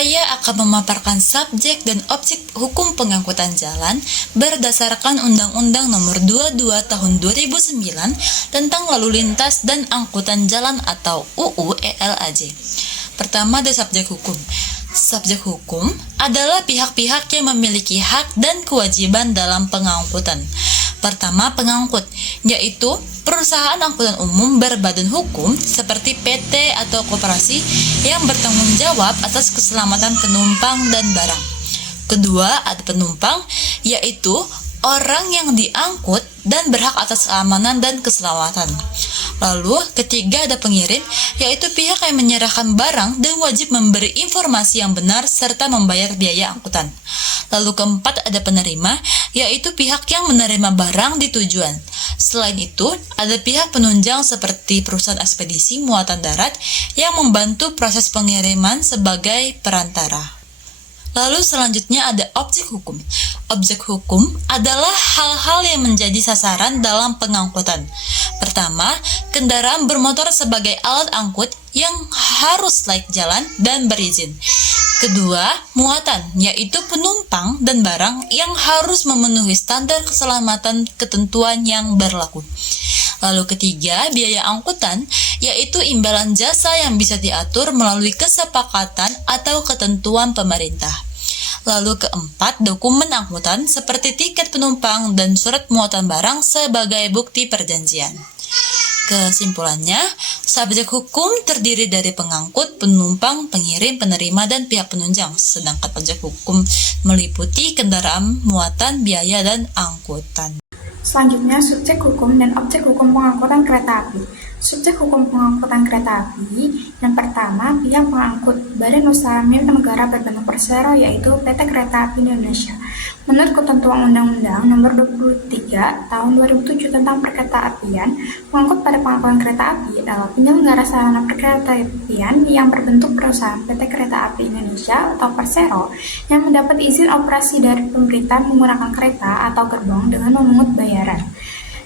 Saya akan memaparkan subjek dan objek hukum pengangkutan jalan berdasarkan Undang-Undang Nomor 22 Tahun 2009 tentang Lalu Lintas dan Angkutan Jalan atau UU ELAJ. Pertama, ada subjek hukum. Subjek hukum adalah pihak-pihak yang memiliki hak dan kewajiban dalam pengangkutan. Pertama, pengangkut, yaitu perusahaan angkutan umum berbadan hukum seperti PT atau koperasi yang bertanggung jawab atas keselamatan penumpang dan barang. Kedua, ada penumpang, yaitu orang yang diangkut dan berhak atas keamanan dan keselamatan. Lalu, ketiga ada pengirim, yaitu pihak yang menyerahkan barang dan wajib memberi informasi yang benar serta membayar biaya angkutan. Lalu keempat ada penerima, yaitu pihak yang menerima barang di tujuan. Selain itu, ada pihak penunjang seperti perusahaan ekspedisi muatan darat yang membantu proses pengiriman sebagai perantara. Lalu selanjutnya ada objek hukum. Objek hukum adalah hal-hal yang menjadi sasaran dalam pengangkutan. Pertama, kendaraan bermotor sebagai alat angkut yang harus layak jalan dan berizin. Kedua, muatan, yaitu penumpang dan barang yang harus memenuhi standar keselamatan ketentuan yang berlaku. Lalu ketiga, biaya angkutan, yaitu imbalan jasa yang bisa diatur melalui kesepakatan atau ketentuan pemerintah. Lalu keempat, dokumen angkutan seperti tiket penumpang dan surat muatan barang sebagai bukti perjanjian. Kesimpulannya, subjek hukum terdiri dari pengangkut, penumpang, pengirim, penerima, dan pihak penunjang. Sedangkan objek hukum meliputi kendaraan, muatan, biaya, dan angkutan. Selanjutnya, subjek hukum dan objek hukum pengangkutan kereta api. Subjek hukum pengangkutan kereta api, yang pertama, pihak pengangkut badan usaha milik negara berbentuk persero yaitu PT Kereta Api Indonesia. Menurut ketentuan Undang-Undang Nomor 23 Tahun 2007 tentang Perkeretaapian, pengangkut pada pengangkutan kereta api adalah penyelenggara sarana perkeretaapian yang berbentuk perusahaan PT Kereta Api Indonesia atau Persero yang mendapat izin operasi dari pemerintah menggunakan kereta atau gerbong dengan memungut bayaran.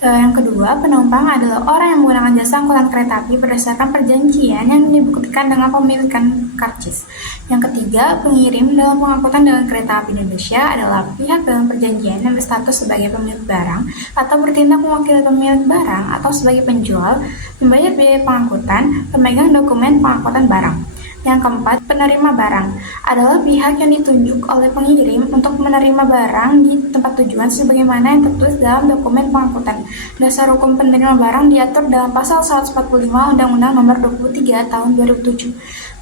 Yang kedua, penumpang adalah orang yang menggunakan jasa angkutan kereta api berdasarkan perjanjian yang dibuktikan dengan pemilikan karcis. Yang ketiga, pengirim dalam pengangkutan dengan kereta api Indonesia adalah pihak dalam perjanjian yang berstatus sebagai pemilik barang atau bertindak mewakili pemilik barang atau sebagai penjual, membayar biaya pengangkutan, pemegang dokumen pengangkutan barang. Yang keempat, penerima barang adalah pihak yang ditunjuk oleh pengirim untuk menerima barang di tempat tujuan sebagaimana yang tertulis dalam dokumen pengangkutan. Dasar hukum penerima barang diatur dalam pasal 145 Undang-Undang Nomor 23 Tahun 2007.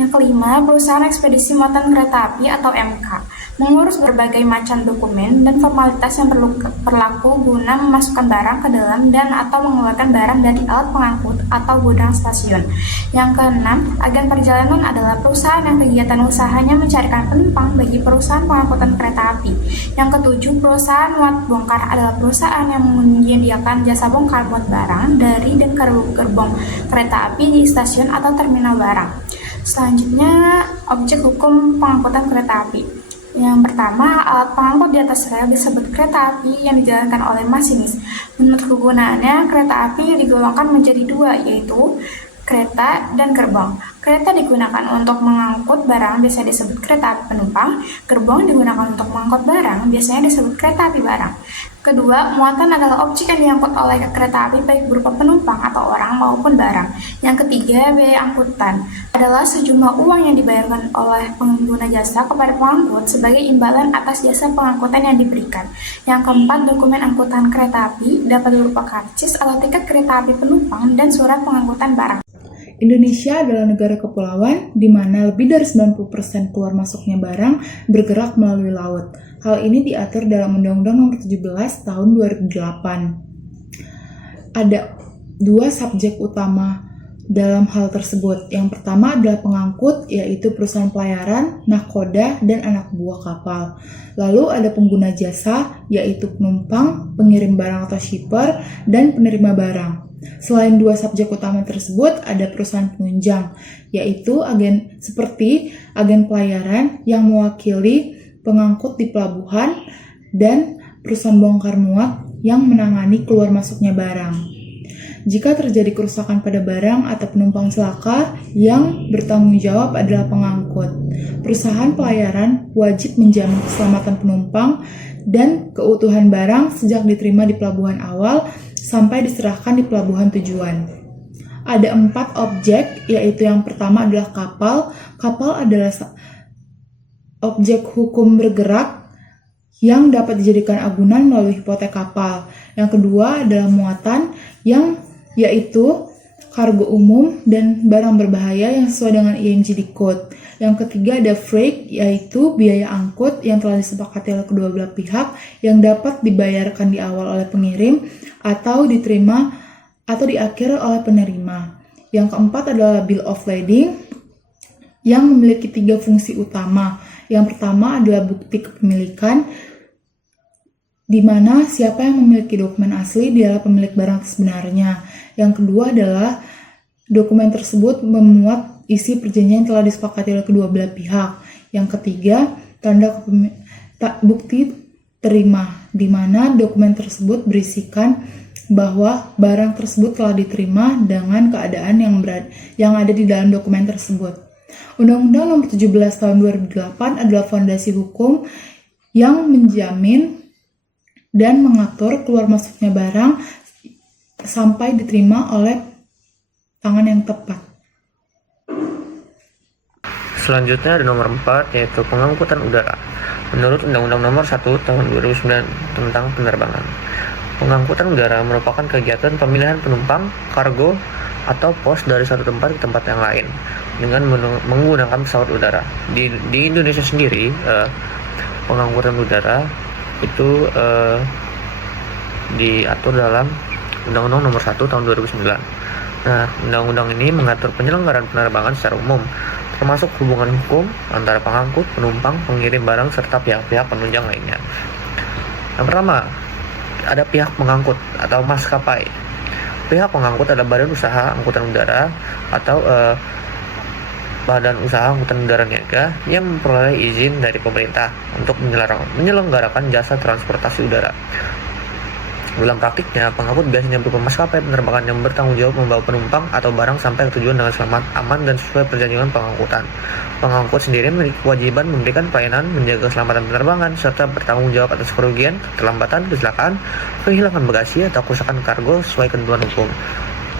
Yang kelima, perusahaan ekspedisi muatan kereta api atau MK mengurus berbagai macam dokumen dan formalitas yang berlaku guna memasukkan barang ke dalam dan atau mengeluarkan barang dari alat pengangkut atau gudang stasiun. Yang keenam, agen perjalanan adalah perusahaan yang kegiatan usahanya mencarikan penumpang bagi perusahaan pengangkutan kereta api. Yang ketujuh, perusahaan muat bongkar adalah perusahaan yang menyediakan jasa bongkar muat barang dari dan ke gerbong kereta api di stasiun atau terminal barang. Selanjutnya, objek hukum pengangkutan kereta api. Yang pertama, alat pengangkut di atas rel disebut kereta api yang dijalankan oleh masinis. Menurut kegunaannya, kereta api digolongkan menjadi dua, yaitu kereta dan gerbong. Kereta digunakan untuk mengangkut barang, biasanya disebut kereta api penumpang. Gerbong digunakan untuk mengangkut barang, biasanya disebut kereta api barang. Kedua, muatan adalah objek yang diangkut oleh kereta api baik berupa penumpang atau orang maupun barang. Yang ketiga, biaya angkutan adalah sejumlah uang yang dibayarkan oleh pengguna jasa kepada pengangkut sebagai imbalan atas jasa pengangkutan yang diberikan. Yang keempat, dokumen angkutan kereta api dapat berupa karcis atau tiket kereta api penumpang dan surat pengangkutan barang. Indonesia adalah negara kepulauan di mana lebih dari 90% keluar masuknya barang bergerak melalui laut. Hal ini diatur dalam Undang-Undang Nomor 17 Tahun 2008. Ada dua subjek utama dalam hal tersebut. Yang pertama adalah pengangkut, yaitu perusahaan pelayaran, nahkoda, dan anak buah kapal. Lalu ada pengguna jasa, yaitu penumpang, pengirim barang atau shipper, dan penerima barang. Selain dua subjek utama tersebut, ada perusahaan penunjang, yaitu seperti agen pelayaran yang mewakili pengangkut di pelabuhan dan perusahaan bongkar muat yang menangani keluar masuknya barang. Jika terjadi kerusakan pada barang atau penumpang celaka, yang bertanggung jawab adalah pengangkut. Perusahaan pelayaran wajib menjamin keselamatan penumpang dan keutuhan barang sejak diterima di pelabuhan awal sampai diserahkan di pelabuhan tujuan. Ada 4 objek, yaitu yang pertama adalah kapal. Kapal adalah objek hukum bergerak yang dapat dijadikan agunan melalui hipotek kapal. Yang kedua adalah muatan, yaitu kargo umum dan barang berbahaya yang sesuai dengan IMCD Code. Yang ketiga ada freight, yaitu biaya angkut yang telah disepakati oleh kedua belah pihak yang dapat dibayarkan di awal oleh pengirim atau diterima atau di akhir oleh penerima. Yang keempat adalah bill of lading yang memiliki 3 fungsi utama. Yang pertama adalah bukti kepemilikan, di mana siapa yang memiliki dokumen asli dia adalah pemilik barang sebenarnya. Yang kedua adalah dokumen tersebut memuat isi perjanjian yang telah disepakati oleh kedua belah pihak. Yang ketiga, bukti terima, di mana dokumen tersebut berisikan bahwa barang tersebut telah diterima dengan keadaan yang ada di dalam dokumen tersebut. Undang-Undang Nomor 17 Tahun 2008 adalah fondasi hukum yang menjamin dan mengatur keluar masuknya barang sampai diterima oleh tangan yang tepat. Selanjutnya ada nomor 4, yaitu pengangkutan udara. Menurut Undang-Undang Nomor 1 Tahun 2009 tentang penerbangan, pengangkutan udara merupakan kegiatan pemilihan penumpang, kargo, atau pos dari satu tempat ke tempat yang lain dengan menggunakan pesawat udara. Di Indonesia sendiri, pengangkutan udara itu diatur dalam Undang-Undang Nomor 1 Tahun 2009. Nah, undang-undang ini mengatur penyelenggaraan penerbangan secara umum, termasuk hubungan hukum antara pengangkut, penumpang, pengirim barang, serta pihak-pihak penunjang lainnya. Yang pertama, ada pihak pengangkut atau maskapai. Pihak pengangkut adalah badan usaha angkutan udara atau badan usaha angkutan udara niaga yang memperoleh izin dari pemerintah untuk menyelenggarakan jasa transportasi udara. Dalam praktiknya, pengangkut biasanya berupa maskapai penerbangan yang bertanggung jawab membawa penumpang atau barang sampai ke tujuan dengan selamat, aman, dan sesuai perjanjian pengangkutan. Pengangkut sendiri memiliki kewajiban memberikan pelayanan, menjaga keselamatan penerbangan, serta bertanggung jawab atas kerugian, keterlambatan, kecelakaan, kehilangan bagasi, atau kerusakan kargo sesuai ketentuan hukum.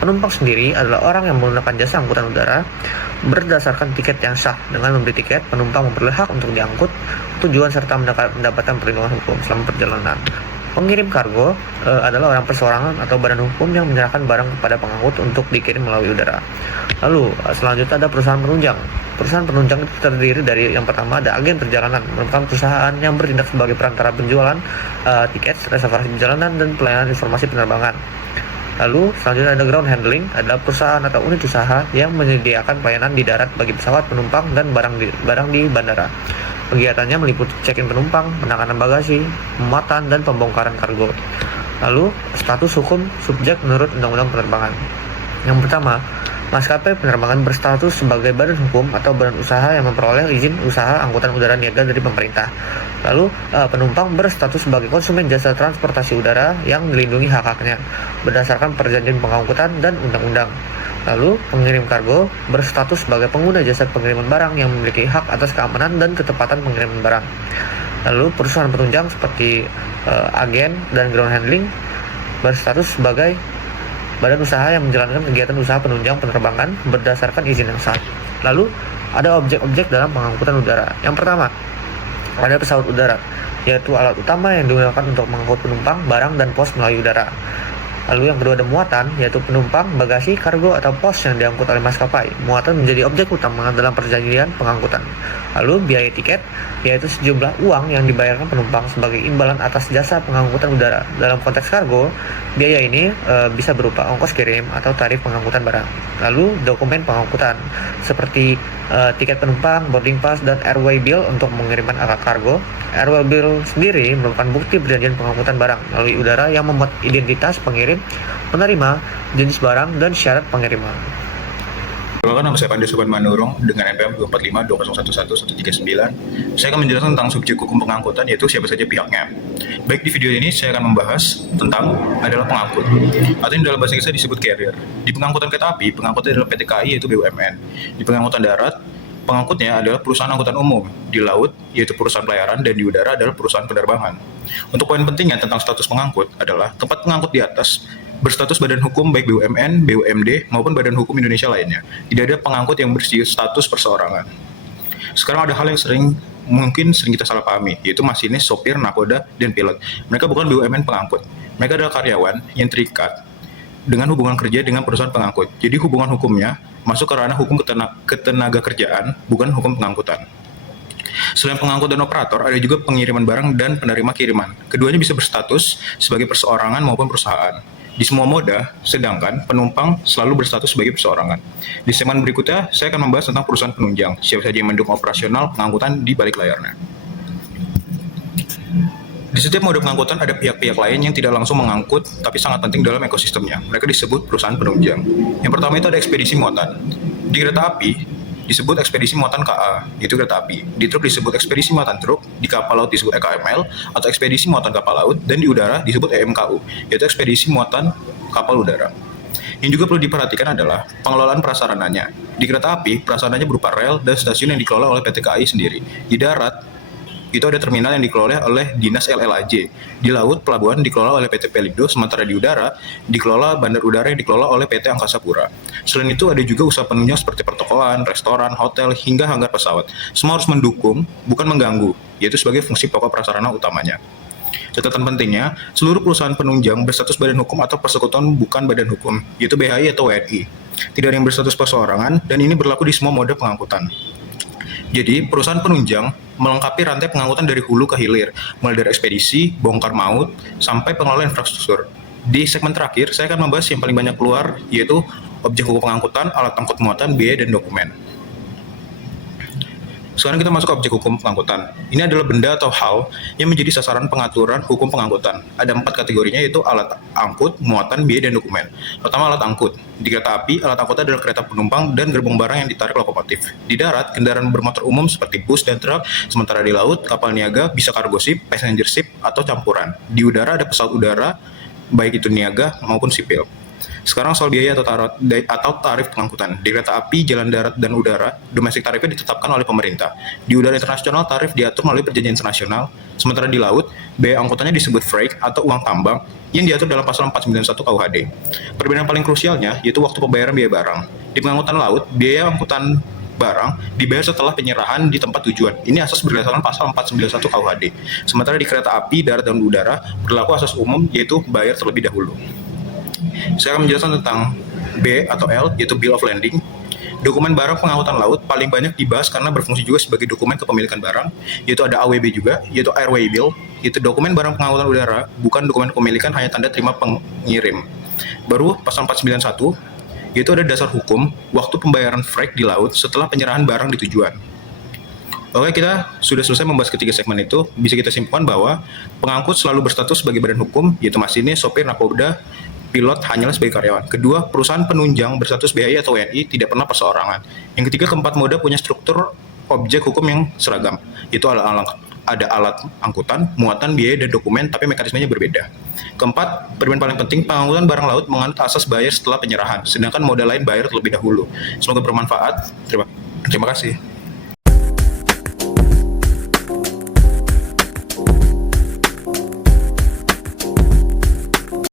Penumpang sendiri adalah orang yang menggunakan jasa angkutan udara berdasarkan tiket yang sah. Dengan membeli tiket, penumpang memperoleh hak untuk diangkut tujuan serta mendapatkan perlindungan hukum selama perjalanan. Pengirim kargo adalah orang perseorangan atau badan hukum yang menyerahkan barang kepada pengangkut untuk dikirim melalui udara. Lalu selanjutnya ada perusahaan penunjang. Perusahaan penunjang itu terdiri dari yang pertama ada agen perjalanan, merupakan perusahaan yang bertindak sebagai perantara penjualan tiket, reservasi perjalanan, dan pelayanan informasi penerbangan. Lalu selanjutnya ada ground handling, adalah perusahaan atau unit usaha yang menyediakan pelayanan di darat bagi pesawat, penumpang, dan barang di bandara. Kegiatannya meliputi check-in penumpang, penanganan bagasi, pemuatan, dan pembongkaran kargo. Lalu, status hukum subjek menurut Undang-Undang Penerbangan. Yang pertama, maskapai penerbangan berstatus sebagai badan hukum atau badan usaha yang memperoleh izin usaha angkutan udara niaga dari pemerintah. Lalu, penumpang berstatus sebagai konsumen jasa transportasi udara yang dilindungi hak-haknya berdasarkan perjanjian pengangkutan dan undang-undang. Lalu, pengirim kargo berstatus sebagai pengguna jasa pengiriman barang yang memiliki hak atas keamanan dan ketepatan pengiriman barang. Lalu, perusahaan penunjang seperti agen dan ground handling berstatus sebagai badan usaha yang menjalankan kegiatan usaha penunjang penerbangan berdasarkan izin yang sah. Lalu, ada objek-objek dalam pengangkutan udara. Yang pertama, ada pesawat udara, yaitu alat utama yang digunakan untuk mengangkut penumpang, barang, dan pos melalui udara. Lalu yang kedua ada muatan, yaitu penumpang, bagasi, kargo, atau pos yang diangkut oleh maskapai. Muatan menjadi objek utama dalam perjanjian pengangkutan. Lalu biaya tiket, yaitu sejumlah uang yang dibayarkan penumpang sebagai imbalan atas jasa pengangkutan udara. Dalam konteks kargo, biaya ini bisa berupa ongkos kirim atau tarif pengangkutan barang. Lalu dokumen pengangkutan, seperti tiket penumpang, boarding pass, dan airway bill untuk mengirimkan alat kargo. Airway bill sendiri merupakan bukti perjanjian pengangkutan barang melalui udara yang memuat identitas pengirim, penerima, jenis barang, dan syarat pengiriman. Perkenalkan, nama saya Pandi Soban Manurung dengan NPM 24520111139. Saya akan menjelaskan tentang subjek hukum pengangkutan, yaitu siapa saja pihaknya. Baik, di video ini saya akan membahas tentang adalah pengangkut, atau yang dalam bahasa Inggris disebut carrier. Di pengangkutan kereta api, pengangkutnya adalah PT KAI yaitu BUMN. Di pengangkutan darat, pengangkutnya adalah perusahaan angkutan umum. Di laut, yaitu perusahaan pelayaran, dan di udara adalah perusahaan penerbangan. Untuk poin pentingnya tentang status pengangkut adalah tempat pengangkut di atas berstatus badan hukum baik BUMN, BUMD, maupun badan hukum Indonesia lainnya. Tidak ada pengangkut yang berstatus perseorangan. Sekarang ada hal yang mungkin sering kita salah pahami, yaitu masinis, sopir, nakoda, dan pilot. Mereka bukan BUMN pengangkut. Mereka adalah karyawan yang terikat dengan hubungan kerja dengan perusahaan pengangkut. Jadi hubungan hukumnya masuk ke ranah hukum ketenaga kerjaan, bukan hukum pengangkutan. Selain pengangkut dan operator, ada juga pengiriman barang dan penerima kiriman. Keduanya bisa berstatus sebagai perseorangan maupun perusahaan. Di semua moda, sedangkan penumpang selalu berstatus sebagai perseorangan. Di segmen berikutnya, saya akan membahas tentang perusahaan penunjang, siapa saja yang mendukung operasional pengangkutan di balik layarnya. Di setiap moda pengangkutan ada pihak-pihak lain yang tidak langsung mengangkut, tapi sangat penting dalam ekosistemnya. Mereka disebut perusahaan penunjang. Yang pertama itu ada ekspedisi muatan. Di kereta api, disebut ekspedisi muatan KA, yaitu kereta api. Di truk disebut ekspedisi muatan truk, di kapal laut disebut EKML, atau ekspedisi muatan kapal laut, dan di udara disebut EMKU, yaitu ekspedisi muatan kapal udara. Yang juga perlu diperhatikan adalah pengelolaan prasarananya. Di kereta api, prasarananya berupa rel dan stasiun yang dikelola oleh PT KAI sendiri. Di darat, itu ada terminal yang dikelola oleh Dinas LLAJ. Di laut, pelabuhan dikelola oleh PT Pelindo, sementara di udara, dikelola bandar udara yang dikelola oleh PT Angkasa Pura. Selain itu, ada juga usaha penunjang seperti pertokoan, restoran, hotel, hingga hanggar pesawat. Semua harus mendukung, bukan mengganggu, yaitu sebagai fungsi pokok prasarana utamanya. Catatan pentingnya, seluruh perusahaan penunjang berstatus badan hukum atau persekutuan bukan badan hukum, yaitu BHI atau WNI. Tidak ada yang berstatus perseorangan, dan ini berlaku di semua moda pengangkutan. Jadi, perusahaan penunjang melengkapi rantai pengangkutan dari hulu ke hilir, mulai dari ekspedisi, bongkar maut, sampai pengelola infrastruktur. Di segmen terakhir, saya akan membahas yang paling banyak keluar, yaitu objek hukum pengangkutan, alat angkut muatan, biaya, dan dokumen. Sekarang kita masuk ke objek hukum pengangkutan. Ini adalah benda atau hal yang menjadi sasaran pengaturan hukum pengangkutan. Ada 4 kategorinya, yaitu alat angkut, muatan, biaya, dan dokumen. Pertama, alat angkut. Di kereta api, alat angkut adalah kereta penumpang dan gerbong barang yang ditarik lokomotif. Di darat, kendaraan bermotor umum seperti bus dan truk, sementara di laut, kapal niaga bisa cargo ship, passenger ship, atau campuran. Di udara ada pesawat udara, baik itu niaga maupun sipil. Sekarang soal biaya atau tarif pengangkutan. Di kereta api, jalan darat, dan udara, domestik tarifnya ditetapkan oleh pemerintah. Di udara internasional, tarif diatur melalui perjanjian internasional. Sementara di laut, biaya angkutannya disebut freight atau uang tambang yang diatur dalam pasal 491 KUHD. Perbedaan paling krusialnya yaitu waktu pembayaran biaya barang. Di pengangkutan laut, biaya angkutan barang dibayar setelah penyerahan di tempat tujuan. Ini asas berdasarkan pasal 491 KUHD. Sementara di kereta api, darat, dan udara berlaku asas umum yaitu bayar terlebih dahulu. Saya akan menjelaskan tentang B atau L, yaitu Bill of Landing. Dokumen barang pengangkutan laut paling banyak dibahas karena berfungsi juga sebagai dokumen kepemilikan barang, yaitu ada AWB juga, yaitu Airway Bill, yaitu dokumen barang pengangkutan udara, bukan dokumen kepemilikan, hanya tanda terima pengirim. Baru pasal 491, yaitu ada dasar hukum waktu pembayaran freight di laut setelah penyerahan barang di tujuan. Oke, kita sudah selesai membahas ketiga segmen itu. Bisa kita simpulkan bahwa pengangkut selalu berstatus sebagai badan hukum, yaitu masinis, sopir, nakoda, pilot hanyalah sebagai karyawan. Kedua, perusahaan penunjang berstatus BHI atau WNI tidak pernah perseorangan. Yang ketiga, keempat moda punya struktur objek hukum yang seragam, yaitu ada alat angkutan, muatan, biaya, dan dokumen, tapi mekanismenya berbeda. Keempat, perbedaan paling penting, pengangkutan barang laut menganut asas bayar setelah penyerahan, sedangkan moda lain bayar terlebih dahulu. Semoga bermanfaat. Terima kasih.